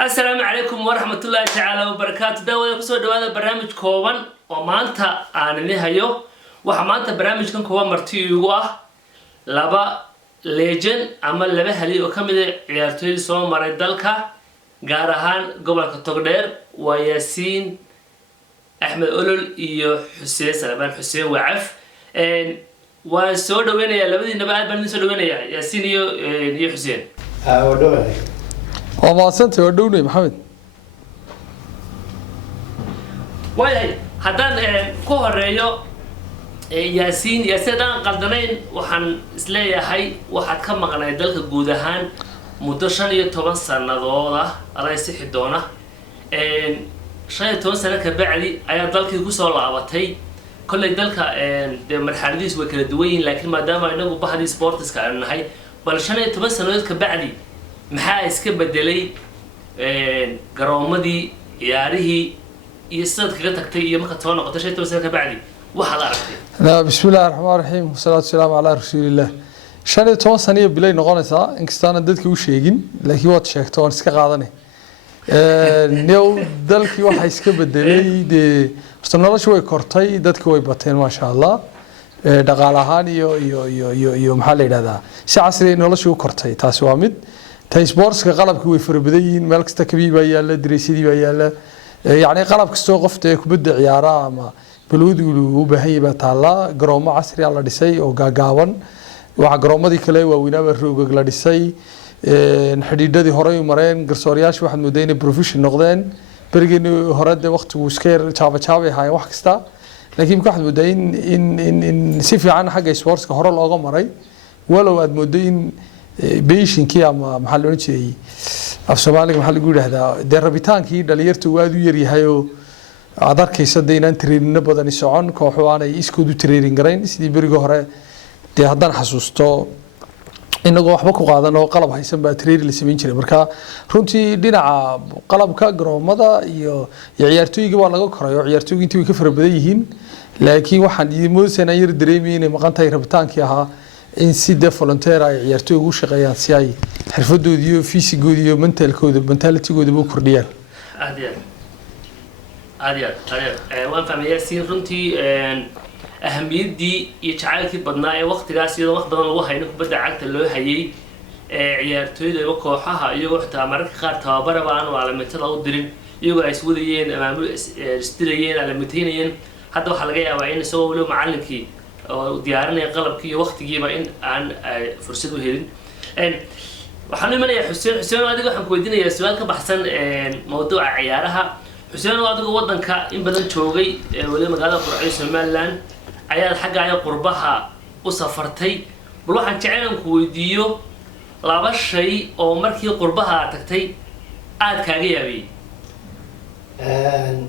السلام عليكم ورحمة الله تعالى وبركاته. داود كسر دواء برنامج كوان ومانتا عن النهاية وحمانتا برنامج كان كوان مرتيوه لبا ليجن عمل لبه هلي وكمل عيارتوي سو مريض دلكا جارهان قبل كتقدر وياسين أحمد أولول إيو حسين سلمان حسين وعف وسود وين يا لبدي نبأ بني سود وين يا ياسين إيو حسين. ودوله. ما سنت ودوني محمد. واي هذا كوه الريو ياسين دان قدرين وحن إسلام هاي وحد كم مقنع دلك جودهان مدرسان يتوان سنة ضوضة رئيس حدونا شيء توان سنة كبعدي أي دلك يقصوا لعبتي كل دلك مرحلة وكل دوين لكن ما دام إنه بحدي سبورتس كأنه هاي بلشان يتوان سنة كبعدي maxaa iska bedelay garoomadii ciyaarihii iyo sidad kaga tagtay iyo marka toban noqotay shay toban sano ka bacdi waxa la aragtay bismillaahir rahmaanir rahiim wasalaatu wasalaamu ala rasuulillah shan iyo toban sano bilay noqonaysaa inkastana dadkii u sheegin laakiin waad sheegtay waan iska qaadanay new dalkii waxa iska bedelay de noloshu way kortay dadkii way bateen ma sha Allah dhaqaale ahaan iyo maxaa la yiraahdaa si casri ah noloshu u kortay taasi waa mid sports ka qalabku way farbadayiin meel kasta kabiiba yaala direysidii baa yaala yaani qalab kasto qofta ay kubadda ciyaara ama balwadu u baahan yahay taala garoomo casri ah la dhisay oo gaagaaban waxa garoomadii kale waaweynaba roog la dhisay xidhiidhadii hore u mareen garsoorayaashu waxaad moodeen inay professional noqdeen barigeena hore de waqtigu iska jaaba ahay wax kasta laakiin waxaad moodeen in si fiican xagga sports ka hore looga maray walow aad moodeen beeshinkii ama maxaa loo jeeyay af Soomaaliga maxaa lagu yiraahdaa de rabitaankii dhalinyartu waad u yar yahay oo aad arkayso inaan training badan socon kooxo aanay iskoodu training gareyn sidii bariga hore de haddaan xasuusto inagoo waxba ku qaadan oo qalab haysan baa training la sameyn jiray marka runtii dhinaca qalabka garoomada iyo ciyaartooyga waa laga korayo ciyaartooyga intii way ka farabadan yihiin laakiin waxaan moodaysaa yar dareemay inay maqan tahay rabitaankii ahaa in si de volunteer ay ciyaartooy ugu shaqeeyaan si ay xirfadoodii iyo fiisigoodii iyo mentality-gooda u kordhiyaan waan fahmayaa si runtii ahamiyadii iyo jacaylkii badnaa ee waqtigaas iyadoo wax badan lagu hayno kubadda cagta loo hayay ciyaartooyda iyo kooxaha iyagoo xitaa mararka qaar tababaraba aan calaamatada u dirin iyagoo ay iswadayeen maamul isdirayeen calaamataynayeen hadda waxaa laga yaabaa in isagoo waliba macallinkii diyaarinaya qalabkii iyo waqtigiiba in aan fursad u helin waxaan imanayaa xuseen adiga waxaan ku weydiinayaa su'aal ka baxsan mawduuca ciyaaraha xuseen adiga wadanka in badan joogay waliba magaalada Quracyo Somaliland ayaad xagga qurbaha u safartay bal waxaan jeclaan ku weydiiyo laba shay oo markii qurbaha tagtay aad kaaga yaabay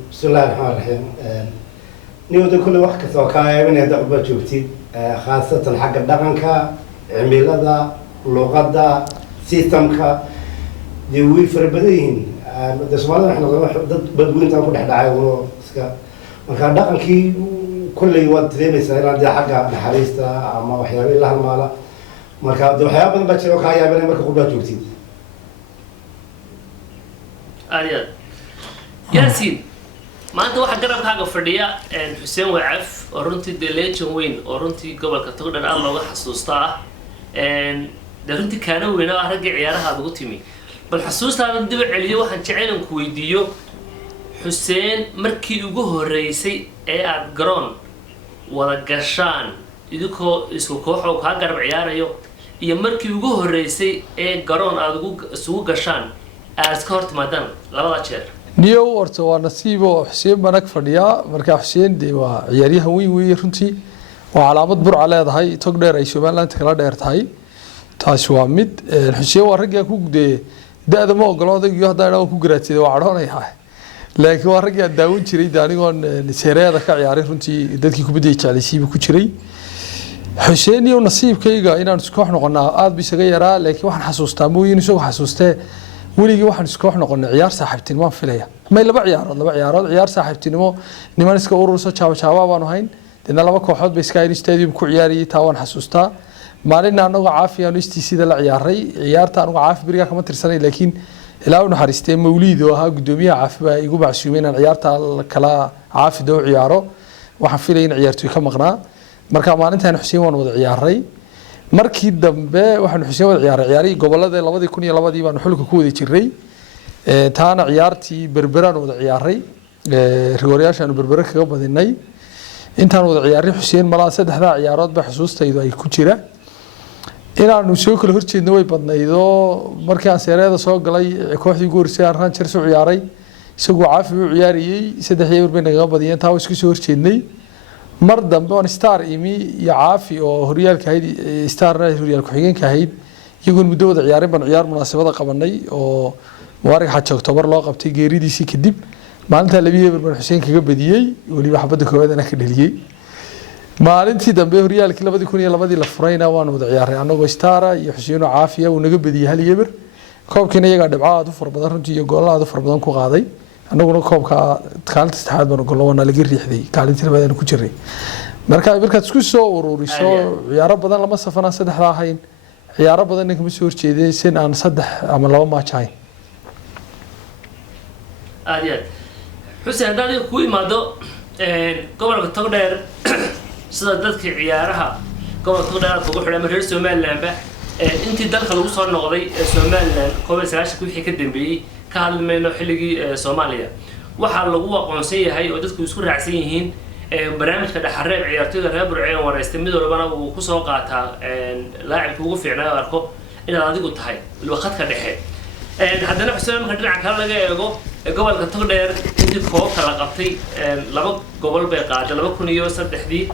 bismillaahir rahmaanir rahiim نيودا كل واحد كسوكاي من هذا قبل شوفتي خاصة حق الدقنكا عميلة لغة سيستمكا ديوي فربدين ده سؤال إحنا بدوين تاكل إحنا عايزه مكان دقنكي كل يوم تريمي سيران دي حاجة حريستا أما وحياة الله المالا مكان ده وحياة بدنا بتشوكاي من مركب قبل شوفتي أريد ياسين maanta waxa garabkaaga fadhiya Xuseen Wacaf oo runtii delegation weyn oo runtii gobolka Togdheer aan looga xasuustaa runtii kaana weyn oo ragga ciyaaraha ugu timi bal xasuustaada dib u celiyo waxaan jeclaan ku weydiiyo Xuseen markii ugu horeysay ee aad garoon wada gashaan idinko isku koox oo ka garab ciyaarayo iyo markii ugu horeysay ee garoon aad ugu gashaan aad ka hortimaadaan labada jeer niyow horta waa nasiibo Xuseen banag fadhiya marka Xuseen de waa ciyaaryahan weyn runtii waa calaamad burca leedahay Togdheer ay Somaliland kala dheer tahay taasi waa mid Xuseen waa ragga ku gudee daada ma ogolaaday iyo haddana ku garaatay waa cadhoonayaa laakiin waa ragga daawin jiray daanigoon seereeda ka ciyaaray runtii dadkii kubadda jeclaysiiba ku jiray Xuseen iyo nasiibkayga inaan isku noqonaa aad bisaga yaraa laakiin waxaan xasuustaa mooyin isoo xasuustay وليجي واحد سكوح نقولنا عيار صاحبتين ما في ليه ما يلا بعيارات عيار صاحبتين مو نمانس كأوروسا شاوا بانو هين لأن لما كوحد بسكاين استاديوم كعياري تاون حسوستا ما لنا أنو عافية نستي سيد العياري عيار تانو عافية بريا كمان ترساني لكن ilaa u naxariistay mawliid oo ahaa gudoomiyaha caafi baa igu macsuumay inaan ciyaarta kala caafi doo ciyaaro waxaan filayay in ciyaartoy ka maqnaa marka maalintan Xuseen waan wada ciyaaray markii dambe waxaan Xuseen wada ciyaaray gobolada 2002 baan xulka ku wada jiray taana ciyaartii berberaan wada ciyaaray rigooryaashan berbera kaga badinay intaan wada ciyaaray Xuseen malaa saddexda ciyaarood ba xusuustaydu ay ku jira inaanu soo kala horjeedno way badnaydo markii aan seereeda soo galay kooxdii goorsay aan Rangers u ciyaaray isagoo caafi u ciyaariyay saddex yeer bay naga badiyeen taa isku soo horjeednay mar dambe on star imi iyo caafi oo horyaalka ahayd star horyaal ku xigeenka ahayd iyagoo muddo wada ciyaaray ban ciyaar munaasabada qabanay oo Mubarak Xaj October loo qabtay geeridiisii kadib maalinta labiye ban Xuseen kaga badiyay waliba xabada koowaad ana ka dhaliyay maalintii dambe horyaalkii 2002 la furayna waan wada ciyaaray anagoo star iyo Xuseen oo caafiya uu naga badiyay hal yeber koobkiina iyaga dhibcaad u furbadan runtii iyo goolaad u furbadan ku qaaday anaguna koobka kaalinta saddexaad baan gol wana laga riixday kaalinta labaad ku jiray markaad isku soo ururiso ciyaaro badan lama safana saddexda ahayn ciyaaro badan kuma soo horjeeday sin aan saddex ama laba match ahayn aad Xuseen hadii ku imaado gobolka Togdheer sida dadkii ciyaaraha gobolka Togdheer ugu xidhay reer Somaliland ba intii dalka lagu soo noqday Somaliland koob sagaashan wixii ka dambeeyay ka hadlayno xilligii Soomaaliya waxa lagu aqoonsan yahay oo dadku isku raacsan yihiin barnaamijka dhaxareeb ciyaartoyda reer Burceen wareystay mid walbana uu ku soo qaataa laacibka ugu fiicnaa arko inaad adigu tahay waqti ka dhaxay haddana Xuseen marka dhinaca kale laga eego gobolka Togdheer intii koobka la qabtay laba gobol bay qaaday 2003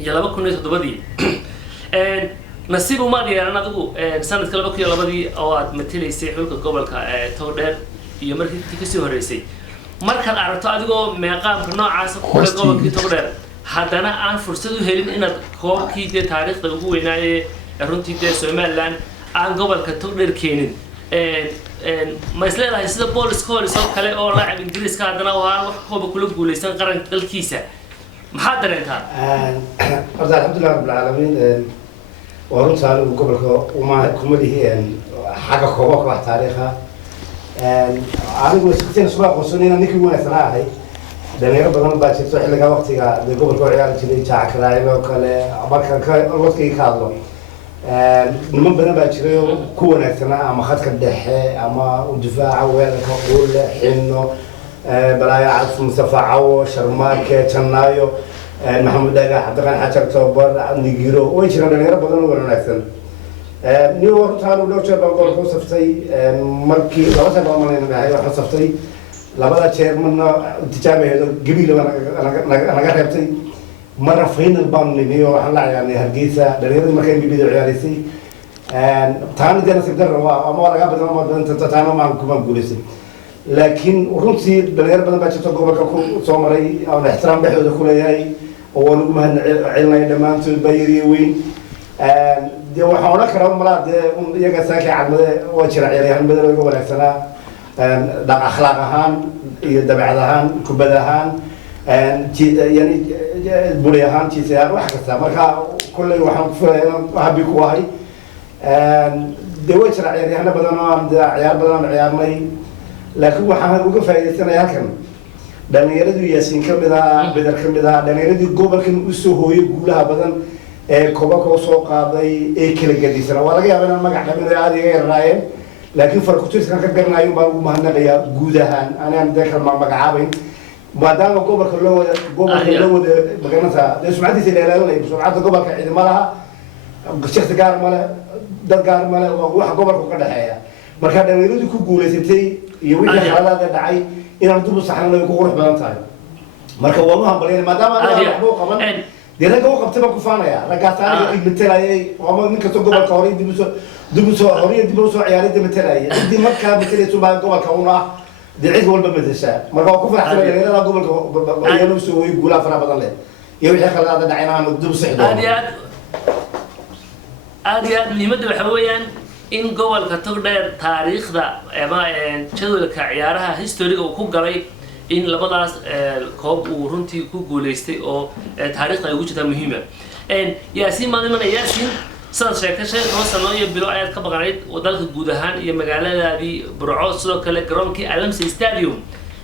iyo 2007 nasiib uma yeelan adigu sanadka 2002 oo aad matalaysay xulka gobolka Togdheer iyo markii ka soo horeysay marka la aragto adigoo meeqaamka noocaas ku leh gobolka Togdheer haddana aan fursad u helin inaad koobkii taariikhda ugu weynaayay runtii Somaliland aan gobolka Togdheer keenin ما يصير هاي سيدا بوليس كوري صوت كله أو لاعب إنجليز كهذا وها وحكوا بكل بقول يستن قرن الكيسة محاضر أنت أرجع الحمد لله رب العالمين ورد سالوا قبل وما كمله هي حاجة خوفك واحد تاريخها أنا أقول سكتين سباق وصلنا نكمل من الثناء هاي لأن رب الله بعد شيء صحيح لقى وقتها قبل كوري على تري شاك رايبه وكله أبغى الوقت كي يخاطره نمن بدنا باشريو كونا سنة أما خد كدحة أما ودفاع وين كقول حنو بلايا عصم مصفعو شرماك تنايو محمد دقا حتى كان حشر صبر نجيرو وين شرنا نجرا بدنا ولا نحسن نيو ثانو لو شرب بقول خصفتي مركي لو سبب ما لنا هاي خصفتي لبلا شير من تجابه قبيل أنا قربتي مرة فينال بان لنيو حلا يعني هرجيسة دريرة مكان بيبيدو عياليسي تاني ده نسيب در روا أما ولا قبل ما أنت تتعامل مع كمان بوليسي لكن ورنسي دريرة بدنا بتشوف تقول بكم سومري أو الاحترام بحد دخول هاي أو نقوم علنا يدمان تبيري وين ده وحنا كرام ملا ده يجا ساكي عن ده وشرع عيالي هم بدنا يقول لك سنة ده أخلاقهان يدبعهان كبدهان يعني بوليهان تيسير واحد كذا مركا كل واحد وحبي كواهي دوّي شرع يعني إحنا بدنا عيار بدنا عيارني لكن واحد وقف في السنة ياكم لأن يردوا ياسين كم بذا بدر كم بذا لأن يردوا قبل كن أسوه يقولها بدن كوبا كوسو قاضي كل جديد سنة ولا جا بدنا ما قاعد من هذه غير رايم لكن فرقتوس كان كبرنا يوم ما هنلاقي جودهان أنا أتذكر ما مقعابين بعدين قبل كله بقينا ده سمعتي سيلة لا سمعت قبل كعيد مالها شخص قال ماله ده قال ماله وواحد قبل كده حياة مركز دميرود كوجول سنتي يوجد هذا دعي إن أنتم صحنا لو يكون بدن تاي مركز والله هم بلين ما دام أنا أبغى كمان ده رجعوا قبتنا كفانا يا رجع ثاني مثلاً وما من كتب قبل كوري دبوسو هوري دبوسو عيالي ده مثلاً دي مركز مثلاً سبعة قبل كونا دعيت قبل بمدرسة مركز كفر حسنا يعني أنا قبل ينوسو يقولا فرا بدن له يوجد خلال هذا دعينا دبوس حدود aad niimada waxa weeyaan in gobolka Togdheer taariikhda ama jadwalka ciyaaraha historiga uu ku galay in labadaas koob uu runtii ku guuleystay oo taariikhda ugu jirta muhiim ah yaasiin maadaama yaasiin sidaad sheegtay 15 sano iyo bilo ayaad ka baqanayd wadalka guud ahaan iyo magaaladaadii Burco sidoo kale garoonkii Alamsi Stadium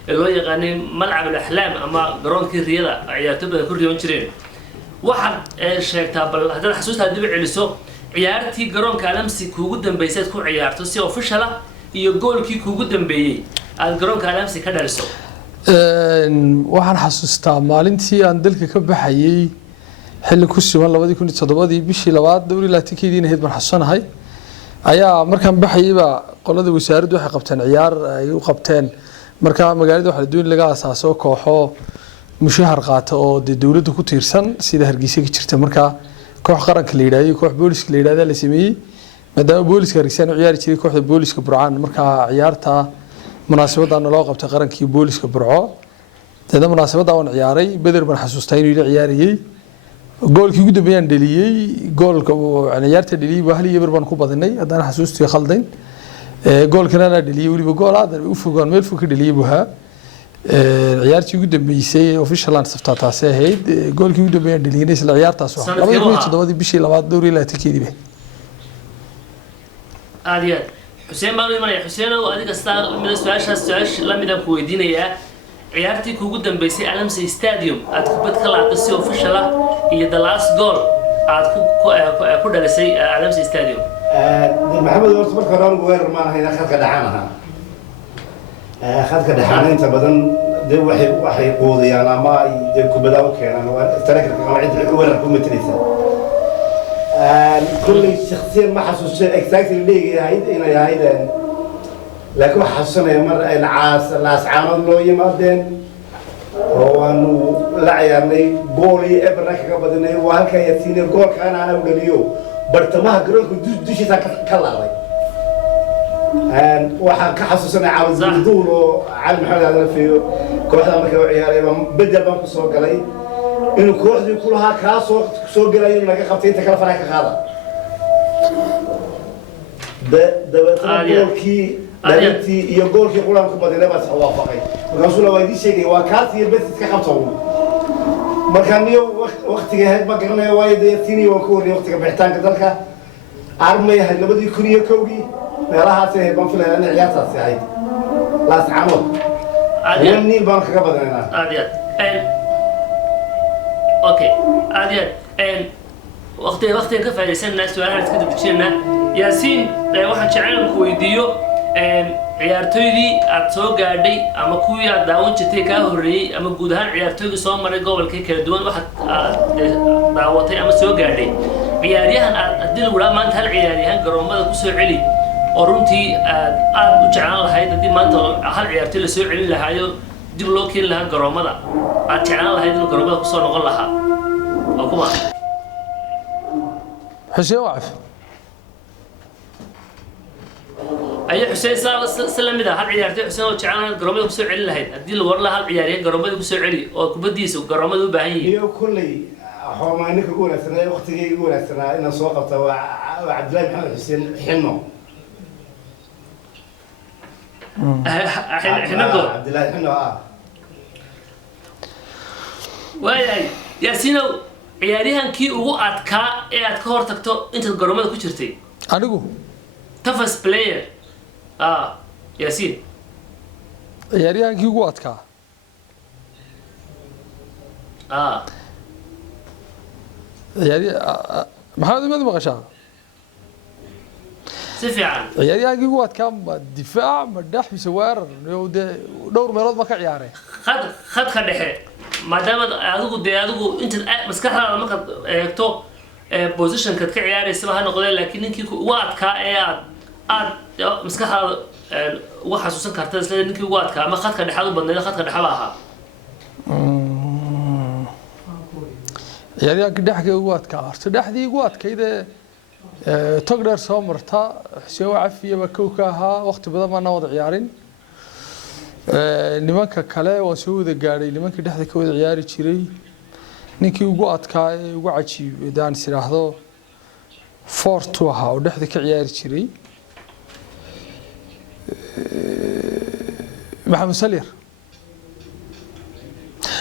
ee loo yaqaanay Malcab al-Ahlaam ama garoonkii riyada ciyaartoy badan ku riyoon jireen waxaad sheegtaa bal haddaad xasuusta dib u celiso ciyaartii garoonka Alamsi kuugu dambeysay ku ciyaarto si official ah iyo goolkii kuugu dambeeyay aad garoonka Alamsi ka dhaliso waxaan xasuustaa maalintii aan dalka ka baxayay xilli ku sugan 2007 bishii labaad dowladda Laatikidiina heed baan xasuusanahay ayaa markaan baxayba qolada wasaaraddu waxay qabteen ciyaar ay u qabteen marka magaalada waxa la doon laga asaaso kooxo mushahar qaata oo dawladda ku tiirsan sida Hargeysa ka jirta marka koox qaranka la yiraahdo koox booliska la yiraahdo la sameeyay maadaama booliska Hargeysa uu ciyaari jiray kooxda booliska Burcaan marka ciyaarta munaasabadana loo qabtay qarankii booliska Burco tada munaasabada aan ciyaaray Badar baan xasuustaa inuu ciyaariyay goolkii ugu dambeeyay dhaliyay goolka ciyaarta dhaliyay waa hal iyo baan ku badinay hadana xasuustii khaldan goolkana la dhaliyay waliba gool aad u fogaan meel fog ka dhaliyay buha ciyaartii ugu dambeysay official aan saftaa taasay ahayd goolkii ugu dambeeyay dhaliyay isla ciyaartaas waa 2007 bishii labaad dowladda Laatikidiina aad حسين ما نقول حسين وأديك استاذ من السؤال لم يدم كويدينا يا عيارتي كوجودن بيسي ألمسي ستاديوم أتكبت كلا قصي وفشلة هي the last goal كودا لسي ألمسي ستاديوم محمد ورث بركان وير ما هنا خد كدحانها خد كدحان أنت بدن ده وحي قوضي أنا ما ده كبداو كان أنا ترك القواعد وير كم تريسة كل شخصيا ما حسوس اكزاكت اللي هنا هيدا لكن حسنا مر العاس عامل لو يمدن هو انه لا يعني جولي ابرك بدني وهلك يتيني جول كان انا ودليو برتمها جروك دشي كلاوي waxaan ka xasuusanay caawis duul oo cali maxamed aadan fiyo kooxda markay u ciyaarayeen bedel baan ku soo galay inuu kooxdii ku lahaa ka soo galay in laga qabtay inta kala faraha ka qaada goolkii dhalintii iyo goolkii qulaan ku badinay baa sax waafaqay markaasuu la waydii sheegay waa kaas iyo betis ka qabto markaa niyo waqtiga ahayd ma garanaya waayo deertiinii waan ku wariyay waqtiga bixitaanka dalka armay ahayd 2001 meelahaas ahayd baan filayaa in ciyaartaasi ahayd laas camood niil baan kaga badanaynaa اوكي عادي وقتي كفايسن الناس وانا كده بتشيلنا ياسين waxaan jeclaan ku weydiiyo ciyaartoydii aad soo gaadhay ama kuwii aad daawan jirtay ka horeeyay ama guud ahaan ciyaartoydii soo maray gobolka kala duwan waxaad daawatay ama soo gaadhay ciyaaryahan aad dil wada maanta hal ciyaaryahan garoomada ku soo celi oo runtii aad u jeclaan lahayd hadii maanta hal ciyaartoy la soo celin lahaayo dib loo keen lahaa garoomada aad jeclaan lahayd in garoomada ku soo noqon lahaa oo kuma حسين وعف أي حسين سلم إذا هل عيارتي حسين وجعلنا قرامي كسر علي لهيد أدي لو ورلا هل عيارين قرامي كسر علي أو كبديس وقرامي ذو بعيد. هي كلي هو ما إنك يقول السنة وقت يقول السنة إن سوقت وعبد الله محمد حسين حنو. حنو عبد الله حنو وياي ياسينو ciyaariyahan kii ugu adkaa ee aad ka hor tagto inta garoomada ku jirtay anigu toughest player Yaasiin ciyaariyahan kii ugu adkaa ciyaari maxamed imad maqashaa si fiican ciyaariyahan kii ugu adkaa ma difaac ma dhex mise weerar dhowr meelood ma ka ciyaaray khadka dhexe maadaama adigu inta maskaxdaada markaad eegto positionkaad ka ciyaaraysa ha noqdee laakiin ninkii ugu adkaa ee aad maskaxdaada uga xasuusan karta isla ninkii ugu adkaa ama khadka dhexaad u badnayd khadka dhexaba ahaa ciyaaryahanka dhexka ugu adkaa horta dhexdii ugu adkayd tog dheer soo marta xuseen wacafiyaba kow ka ahaa waqti badan maana wada ciyaarin nimanka kale waan soo wada gaadhay nimanka dhexda ka wada ciyaari jiray ninkii ugu adkaa ee ugu cajiib daan isiraahdo fortu ahaa oo dhexda ka ciyaari jiray maxamed salyar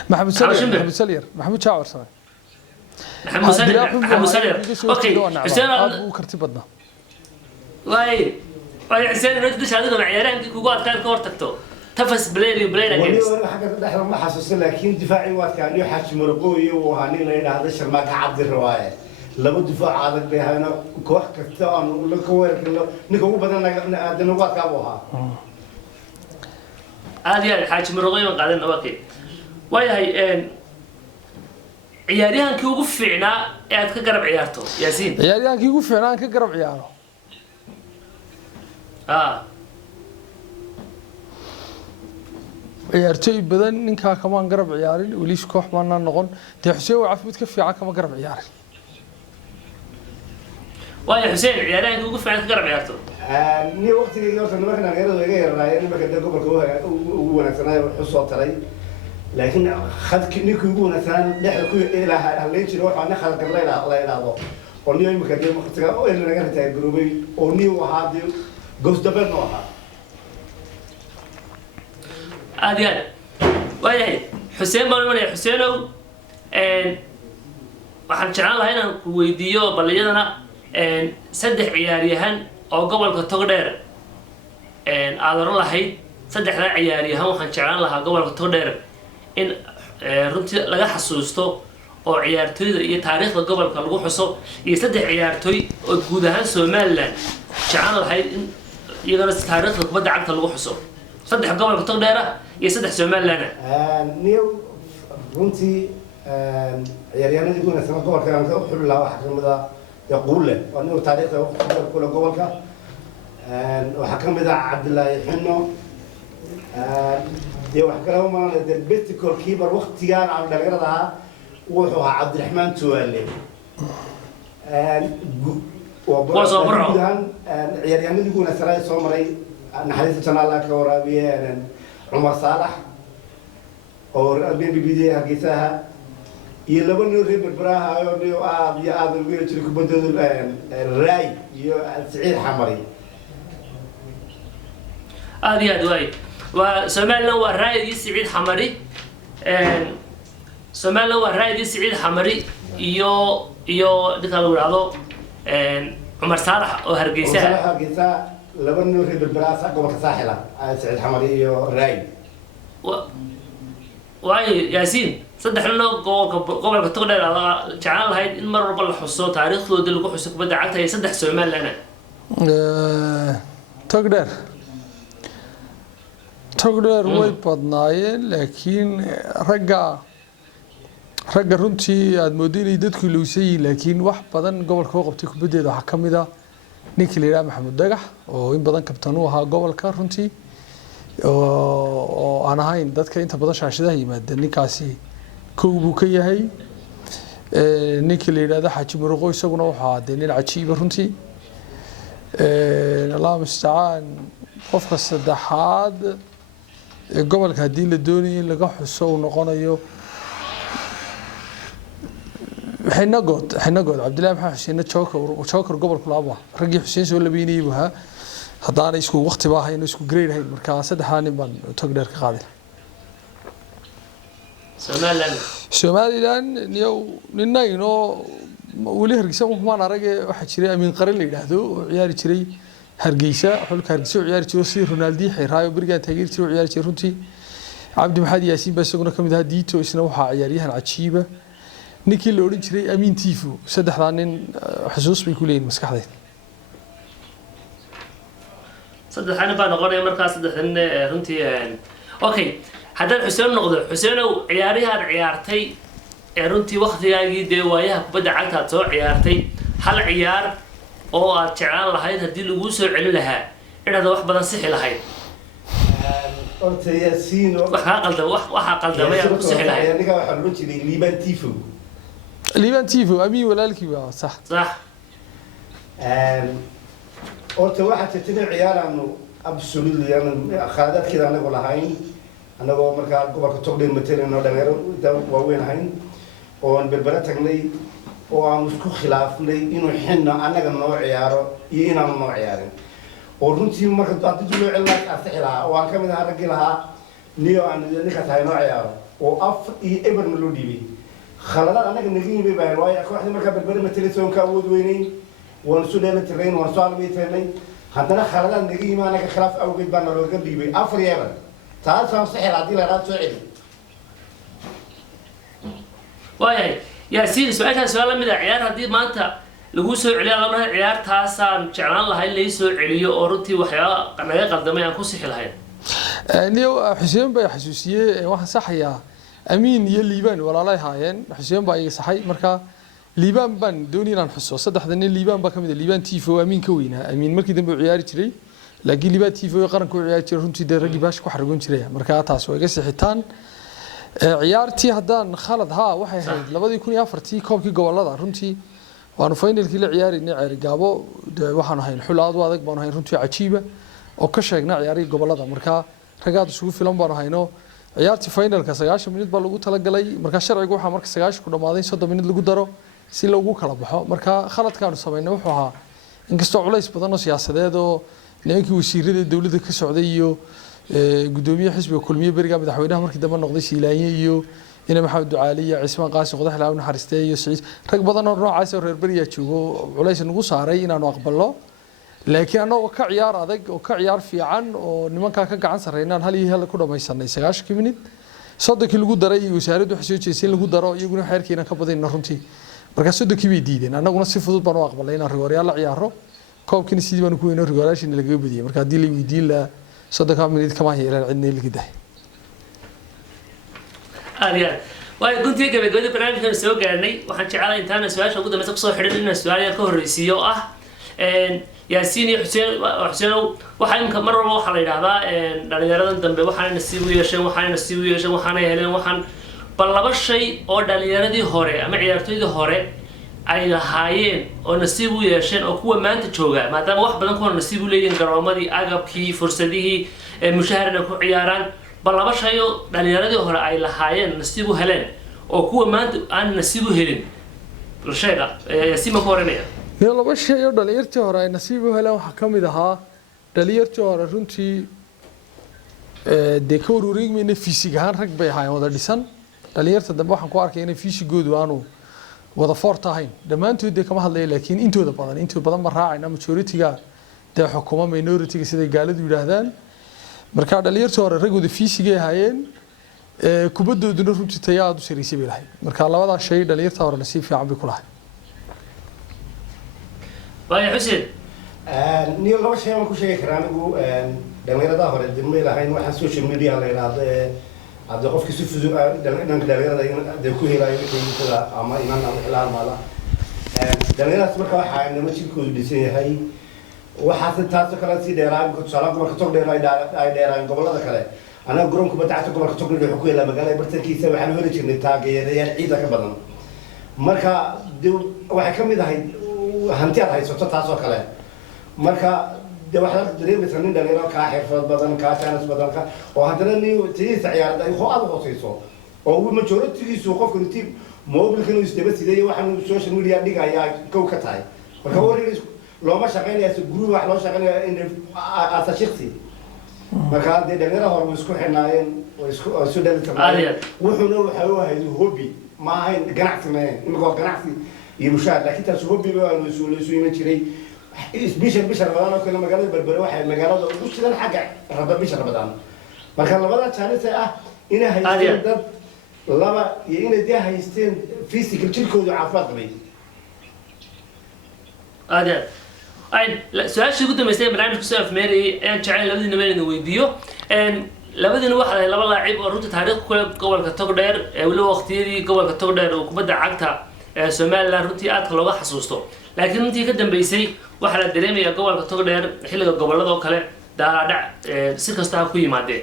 maxamed salyar maxamed jaawar محمد سنير اوكي حسين ابو كرتي بدنا واي حسين انت دش هذول عيارين كوغو ادكان ka hortagto tafas بلاي against wali xagga dhaxda ma xasuusin laakiin difaaci waad ka iyo xaaj Morocco iyo waxa nin la yiraahdo Sharma ka cabdi riwaaye laba difaac adag bay hayna koox kasta aan la ka weerarno ninka ugu badan aadna waad ka booha aad iyo xaaj Morocco ma qaadan okay waayahay ciyaaryahankii ugu fiicnaa ee aad ka garab ciyaarto Yaasiin ciyaaryahankii ugu fiicnaa ka garab ciyaaro ciyaartoy badan ninka kama garab ciyaarin waliis koox maana noqon tii Xuseen oo cafmad ka fiican kama garab ciyaarin waayo Xuseen ciyaaryahankii ugu fiican ka garab ciyaarto ni waqtiga horta markaan agaalada iga yaraayeen marka gobolka ugu wanaagsanaa wuxuu soo taray laakiin khadkii ninkii ugu wanaagsanaa dhexda ku ilaaha haleen jiro waxa na khalad la ilaado oo niyo imika dee waqtiga oo in laga ritay garoobay oo niyo waxa goosdaben oo ahaa aad iyo aad waayahay Xuseen baan maraya Xuseenow waxaan jeclaan lahaa inaan ku weydiiyo baliyadana saddex ciyaaryahan oo gobolka Togdheer aad oran lahayd saddexda ciyaaryahan waxaan jeclaan lahaa gobolka Togdheer in runtii laga xasuusto oo ciyaartoyda iyo taariikhda gobolka lagu xuso iyo saddex ciyaartoy oo guud ahaan Soomaaliland jeclaan lahayd in iyagana taariikhda kubadda cagta lagu xuso saddex gobolka Togdheer iyo saddex Soomaaliland niyo runtii ciyaaryahanadii ugu wanaagsan gobolka aan ka xul lahaa waxa kamid ah yaquule oo niyo taariikhda kula gobolka waxa kamid ah Cabdullaahi Xinno iyo wax kale oo maanta best goalkeeper waqtigan aan dhalinyarada wuxuu ahaa Cabdiraxmaan Tuwaale ciyaaryahanadii ugu wanaagsan soo maray naxariista janaala ka waraabiyeen Umar Saalax oo BBD Hargeysa iyo laba nin reer Berberaha oo aad iyo aad ugu jiray kubadooda Raay iyo Saciid Xamari aad iyo aad way وسمعنا ورايد يسعيد حمري سمعنا ورايد يسعيد حمري يو دكالو رادو عمر صالح او هرقيسا هرقيسا لبن نوري بالبلاصه قبل ساحله سعيد حمري يو رايد واي ياسين صدح لنا قبل تقدر جعل هاي ان مره بل حسو تاريخه دل لو حسو بدا عقتها هي صدح سومال لنا تقدر togdheer way badnaayeen laakiin ragga runtii aad moodo inay dadku luusayeen laakiin wax badan gobolka oo qabtay kubaddeeda waxa kamid ah ninkii la yiraahdo Maxamed Dagax oo in badan kabtan u ahaa gobolka runtii oo aan ahayn dadka inta badan shaashadaha yimaada ninkaasi koow buu ka yahay ninkii la yiraahdo Xaaji Muruqo isaguna waxa ahayd nin cajiib runtii Allah musta'an qofka saddexaad gobolka hadii la doonayo in laga xuso uu noqonayo xinagood Cabdullaahi Maxamed Xuseen Joker gobolka laaba ragii Xuseen soo labeynayay waxa hadana isku waqti baa hayno isku grade hay marka saddexaan baan Togdheer ka qaaday Somaliland niyo ninayno wali Hargeysa ma aragay waxa jiray Amiin Qaran la yiraahdo oo ciyaari jiray Hargeysa xulka Hargeysa ciyaari jiray si Ronaldo xiraayo bariga taageer jiray ciyaari jiray runtii Cabdi Maxamed Yaasiin baa isaguna kamid ah Diito isna waxa ciyaaryahan cajiiba ninkii la oran jiray Amiin Tiifo saddexdaan nin xusuus bay ku leeyihiin maskaxdayda saddexaan baa noqonaya markaas saddexdan runtii okay haddaan Xuseen noqdo Xuseenow ciyaariyahan ciyaartay runtii waqtigaagii dee waayaha kubadda cagta aad soo ciyaartay hal ciyaar oo aad jeclaan lahayd haddii lagu soo celin lahaa inaad wax badan sixi lahayd horta Yaasiin waxa qaldamay aad ku sixi lahayd aniga waxa loo jiray Liban Tifo Amiin walaalkii baa sax horta waxa jirtay ciyaarano absolutely khadadkeeda anagu lahayn anagoo markaa gobolka Togdheer mateerino dhalinyaro waaweyn ahayn oo aan berbera tagnay oo aan isku khilaafnay inuu xinna anaga noo ciyaaro iyo inaan noo ciyaarin oo runtii marka dadku loo celnaa asixilaa oo aan kamid ahaa ragii lahaa niyo aan ninka tahay noo ciyaaro oo af iyo eber ma loo dhiibay khaladaad anaga naga yimi baa waayo kooxda markaa berbere ma telesoonka awood weynayn waan isu dheelitirayn waan soo almiitaynay haddana khaladaad naga yimi anaga khilaaf awgeed baa nalooga dhiibay 4 yeeran taasaan saxil haddii la raad soo celi waayahay yaasiin su-aashaan su-aal la mid ah ciyaar haddii maanta lagu soo celiya la dhahay ciyaartaasaan jeclaan lahay in lai soo celiyo oo runtii waxyaaba naga qaldamay aan ku sixi lahayn niyo xuseen baa xasuusiyey waxaan saxayaa amiin iyo liibaan walaalay haayeen xuseen baa iga saxay marka liibaan baan doonay inaan xuso saddexda nin liibaan baa kamid ah liibaan tifo amiin ka weynaa amiin markii dambe uu ciyaari jiray laakiin liibaan tifo qaranka uu ciyaari jiray runtii dee ragii baash ku xargoon jiray marka taas waa iga sixitaan ciyaartii haddaan khalad haa waxay ahayd 2004 koobkii gobolada runtii waanu finalkii la ciyaaraynay ceeri gaabo waxaan ahayn xul aad u adag baan ahayn runtii cajiiba oo ka sheegnaa ciyaarihii gobolada marka ragaad isugu filan baan ahayno ciyaartii finalka 90 minute baa lagu talagalay marka sharcigu waxa marka 90 ku dhamaaday 30 minute lagu daro si loogu kala baxo marka khaladkaanu sameynay wuxuu ahaa inkastoo culays badan oo siyaasadeed oo nimankii wasiirada dawladda ka socday iyo gudoomiyaha xisbiga kulmiye bariga madaxweynaha markii dambe noqday Siilaanye iyo ina maxamed ducaali iyo cismaan qaasi qodax laa naxariistay iyo Saciid rag badan oo noocaas oo reer bariga joogo culays nagu saaray inaanu aqbalno laakiin anoo ka ciyaar adag oo ka ciyaar fiican oo nimanka ka gacan sareynaan hal iyo hal ku dhamaysanay 90 minute soddonki lagu daray iyo wasaaraddu waxay soo jeesay lagu daro iyaguna xeerkiina ka badayna runtii marka soddonki bay diideen annaguna si fudud baan u aqbalay inaan rigooryaal la ciyaaro koobkiina sidii baan ku weynaa rigooryaashiina laga badiyay marka hadii la weydiin la soddonka minute kama yeelan cidna laga dahay aad waayo guntiga gabagabada barnaamijkan soo gaarnay waxaan jecelahay intaan su'aasha ugu dambaysa kusoo xidhan inaan su'aal yar ka horreysiiyo oo ah yaasiin iyo xuseen waxa imka mar walba waxaa la yidhaahdaa dhalinyaradan dambe waxaana nasiib u yeesheen waxaana heleen waxaan bal laba shay oo dhalinyaradii hore ama ciyaartoydii hore ay lahaayeen oo nasiib u yeesheen oo kuwa maanta jooga maadaama wax badan kuwa nasiib u leeyihiin garoomadii agabkii fursadihii mushaharina ku ciyaaraan bal laba shay oo dhalinyaradii hore ay lahaayeen nasiib u heleen oo kuwa maanta aan nasiib u helin bulshada yaasiin ma ku horanaya laba shay oo dhalinyartii hore ay nasiib u heleen waxaa ka mid ahaa dhalinyartii hore runtii dee ka wareegmayna fiisig ahaan rag bay ahaayeen wada dhisan dhalinyarta dambe waxaan ku arkay inay fiisigoodu aanu wada foorta ahayn dhammaantood dee kama hadlaya laakiin intooda badan ma raacayna majority-ga dee xukuma minority-ga siday gaaladu yidhaahdaan marka dhalinyartii hore rag wada fiisigay ahaayeen kubadooduna runtii taya aad u saraysay bay lahayd marka labadaa shay dhalinyarta hore nasiib fiican bay ku lahayd waayo xuseen niyo laba shay aan ku sheegi karaa anigu dhalinyarada hore dimay lahayn waxaan social media la yiraahdo hadda qofkii si fudud dhanka dhalinyarada ku helayo wixii ama iman ama xilaan mala dhalinyaradaas marka waxaa inama jirkoodu dhisan yahay waxaase taasoo kale sii dheeraan tusaale gobolka togdheer ay dheeraan gobolada kale anaga garoonka kubadda cagta gobolka togdheer wuxuu ku helaa magaalada bartankiisa waxaan heli jirnay taageerayaal ciida ka badan marka waxay ka mid ahayd hanti aad haysato taasoo kale marka de waxaad dareemaysaa nin dhalinyaro kaa xirfad badan kaa jaanis badan oo haddana nin tidiisa ciyaarada ay aad u hooseyso oo majoritigiisu qofka intii mobilkan uu isdaba sideeyay waxaan social media dhigayaa kow ka tahay marka warriors looma shaqeynaya group wax loo shaqeynaya in as a shakhsi marka de dhalinyaro hore way isku xirnaayeen way isku dhalitamayeen wuxuuna waxa uu ahayd hobby ma ahayn ganacsi ma ahayn imika ganacsi iyo mushaar laakiin taas hobby baa aanu isu iman jiray bisha Ramadaan oo kale magaalada Berbera waxay magaalada ugu shidan xagga bisha Ramadaan marka labada challenge ah inay haysteen dad laba iyo inay haysteen physical jirkooda caafimaad qabay ay su'aashii ugu dambeysay barnaamijka soo afmeerayay aan jecel labadii nameeyna weydiiyo labadina waxa ay laba laacib oo runta taariikh ku leh gobolka Togdheer waliba waqtiyadii gobolka Togdheer oo kubadda cagta Soomaaliland runtii aad ka looga xasuusto laakiin runtii ka dambeysay waxa la dareemayaa gobolka Togdheer xilliga gobolada oo kale daadhac si kasta ha ku yimaadee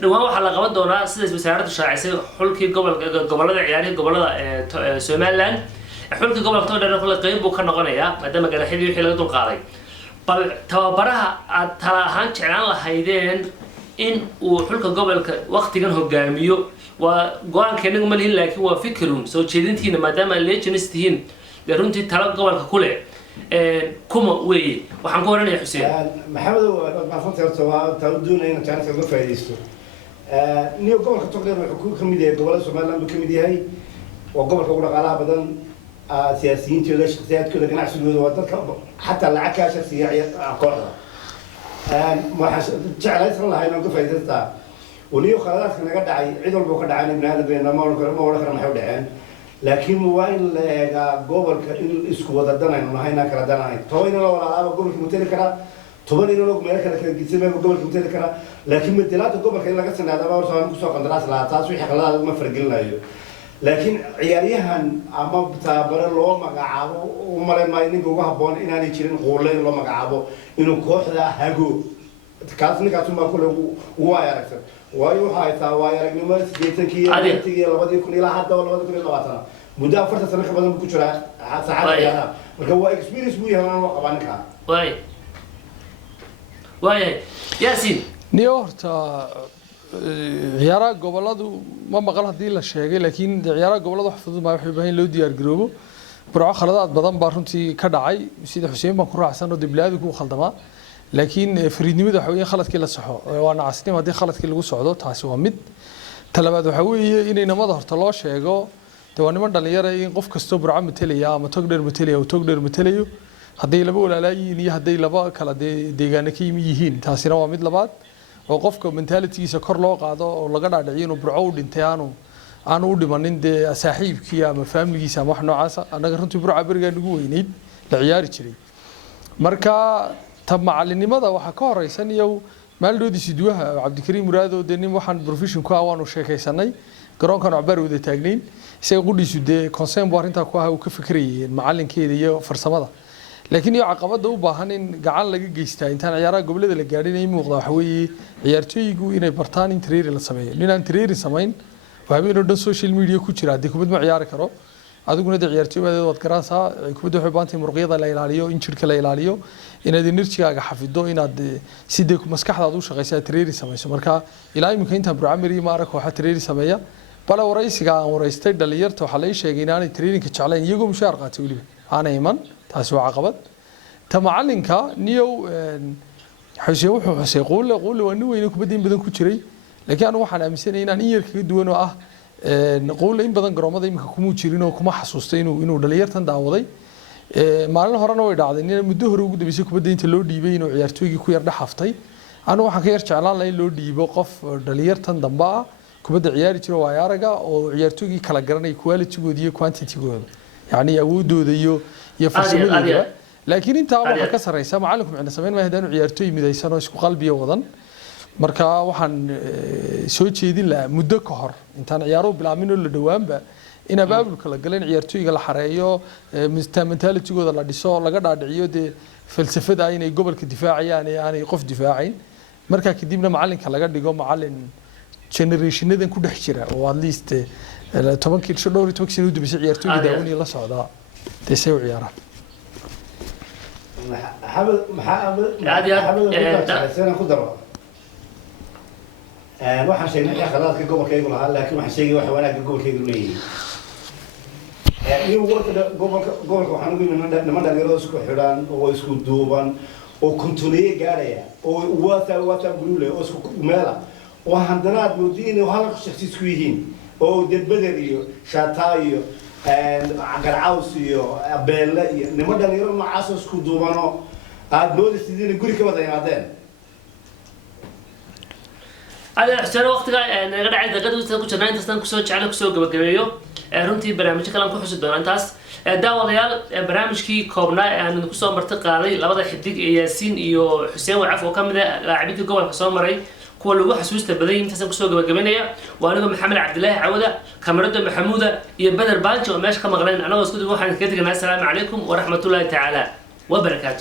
dhawaan waxaa la qaban doonaa sida wasaaraddu shaacisay xulkii gobolada ciyaarihii gobolada Soomaaliland xulkii gobolka Togdheer kale qayb buu ka noqonayaa maadaama galaxidii wixii laga dulqaaday bal tababaraha aad tala ahaan jeclaan lahaydeen in uu xulka gobolka waqtigan hogaamiyo waa go'aankeenagu ma lihin laakiin waa fikirun soo jeedintiina maadaama legends tihiin runtii tala gobolka ku leh kuma weeye waxaan ku waranayaa xuseen maxamed ma fahantay waa taawduuna in taariikhda uga faa'iideysto niyo gobolka Togdheer wuxuu ka mid yahay gobolada Soomaaliland uu ka mid yahay وقبل كونا قالها بدن سياسيين تيودا شخصيات كذا قناع سلوه وتذكر حتى العكا شخصية قرضة ما حس جعل يسر الله هاي نقطة فايدتها ونيو خلاص كنا قد عيد البوك دعاني ابن هذا بيننا ما ولا كرم حول عين لكن موين قبل إسكو ودنا إنه هاي ناكر دنا توين لو ولا على قبل كمتير كرا تبني إنه لو ملك كذا كيسمه قبل كمتير كرا لكن مدلات قبل كذا لقى سنة هذا ما وصل نقص قندراس لا تاسوي حقلا ما فرق لنا يو لكن عياريها أما بتعبر الله مقعبه ومرة ما ينقوا هبون إن أنا يشيلن قولين الله مقعبه إنه كوحدة هجو كاسني كاسو ما كله وايا ركسر وايو هاي تا وايا رك نمر جيتن كي تيجي لا بدي يكون إلى حد ولا بدي يكون إلى وطنا مدة فرصة سنة خبرنا بكشرة ساعات يا هو إكسبيرينس بوي هم قبانك واي ياسين نيورتا ciyaaraha goboladu ma maqal hadii la sheegay laakiin ciyaaraha goboladu wax fudud ma waxay baahan loo diyaar garoobo burco khaladaad badan baa runtii ka dhacay sida Xuseen baan ku raacsan oo diblaadu ku khaldama laakiin fariidnimada waxa weeye khaladkii la saxo waa nacasnimo hadii khaladkii lagu socdo taasi waa mid talabaad waxa weeye inay namada horta loo sheego dawaanimo dhalinyaro in qof kasto burco matalaya ama togdheer matalaya oo togdheer matalayo hadii laba walaalaayiin iyo hadii laba kala deegaana ka yihiin taasina waa mid labaad oo qofka mentality-giisa kor loo qaado oo laga dhaadhiciyo inuu burco u dhintay aanu u dhimanin dee saaxiibkii ama family-giisa ama wax noocaas anaga runtii burco bariga nagu weynayd la ciyaari jiray marka tab macalinimada waxa ka horeysan iyo maaldoodiisi duwaha Cabdikariim Muraado de nin waxaan profession ku awaanu sheekaysanay garoonkan Acbar wada taagnayn isaga qudhiisu de concern buu arinta ku ahaa uu ka fikrayay macalinkeeda iyo farsamada laakiin iyo caqabada u baahan in gacan laga geystaa intaan ciyaaraha gobolada la gaadhin ay muuqda waxa weeye ciyaartooygu inay bartaan in training la sameeyo ninaan training sameyn waxa weeye dhan social media ku jira hadii kubad ma ciyaari karo adiguna de ciyaartooyada wad garanaysaa kubadda waxay baantay muruqyada la ilaaliyo in jirka la ilaaliyo inaad energy-gaaga xafido inaad sidii maskaxdaada u shaqeysaa training sameyso marka ilaa imika inta Bruameri ma arag waxa training sameeya bala waraysiga aan waraystay dhalinyarta waxa la sheegay inaanay training ka jeclayn iyagoo mushaar qaatay waliba aanay iman taasi waa caqabad ta macalinka niyow Xuseen wuxuu xusay qowl waa nin weyn kubadda in badan ku jiray laakiin anu waxaan aaminsanahay inaan in yar kaga duwan oo ah qowl in badan garoomada imika kuma jirin oo kuma xasuustay inuu dhalinyartan daawaday maalin horena way dhacday in muddo hore ugu dambeysay kubadda inta loo dhiibay inuu ciyaartooyga ku yar dhaxaftay anu waxaan ka yar jeclaan lahayn loo dhiibo qof dhalinyartan damba ah kubadda ciyaari jiro waa araga oo ciyaartooyga kala garanay quality-gooda iyo quantity-gooda يعني أودو ذيو يفرسون ذي لكن أنت أول كسر رئيس ما عليكم عندنا سمين ما هدانو عيارتوي مدايسانو يسكو قلبي وضن مركا وحن سويت شيء ذي لا مدة كهر أنت عيارو بالعمينو اللي دوام بقى إن بابل كلا قلنا عيارتوي قال حريو مستمنتالي تقول الله ديسو الله قد عيو دي فلسفة عيني قبل كدفاعي يعني قف دفاعي مركا كديمنا معلن كلا قد يقوم معلن generation ذي كل حشرة واتليست طبعاً كل شيء دوري توكسي نودي بس عيارتوي داوني الله صعدا تسوي عيارة. حبل سنة خضرة. واحد شيء نحكي خلاص كقبل كي يقولها لكن واحد شيء واحد وانا كقبل كي يقول لي. يوم قبل وحنقول إن ما نقدر نسكو حران أو نسكو دوبان أو كنتونية قارية أو واتا بقوله أو نسكو مالا وهندنات مدينة وهلا شخصي سكويهين. أو دب بدريو شاتايو عقرعوسيو أبيلة نمدا نيرو معاصس كدومانو أدنود استدين يقولي كم ذي عادين. هذا حسنا وقتها نقدر عند قد وستكون شناين تستان كسوة على كسوة قبل runtii barnaamijyo kale aan ku xusi doonaa intaas daawadayaal barnaamijkii koobnaa aan ku soo martay labada xidig ee Yaasiin iyo Xuseen Wacaf oo kamid ah laacibinta gobolka soo maray kuwa lagu xasuusta badan intaas ku soo gabagabeynaya waa aniga Maxamed Cabdilaahi Cawada kamarada Maxamuuda iyo Badar Baanjo oo meesha ka maqleen anagoo isku waxaan ka tegnaa assalaamu calaykum wa rahmatullaahi ta'ala wa barakaatuh